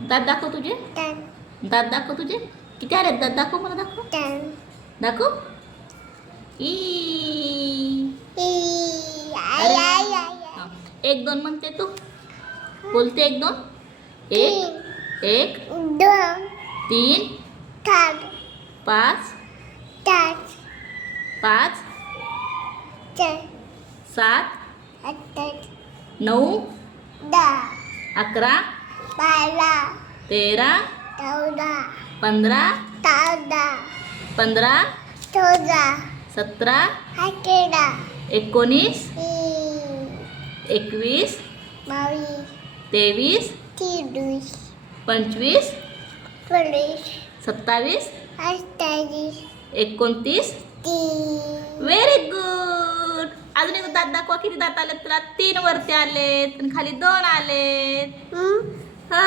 दात दाखव तुझे. दात दाखव तुझे. किती आलेत दात? दाखव मला. दाखव. दाखव. ई. अरे हा. एक दोन म्हणते तू. बोलते एक दोन. एक एक 2 तीन 4 पाच 5 पाच 6 सात 8 नऊ 10 11 12 13 14 15 14 15 14 17 18 19 20 21 22 23 23 25 25 27 28 29. 30 व्हेरी गुड. अजून एक दात दाखवा. किती दात आलेत तुला? 3 वरती आलेत आणि खाली 2 आलेत. हा.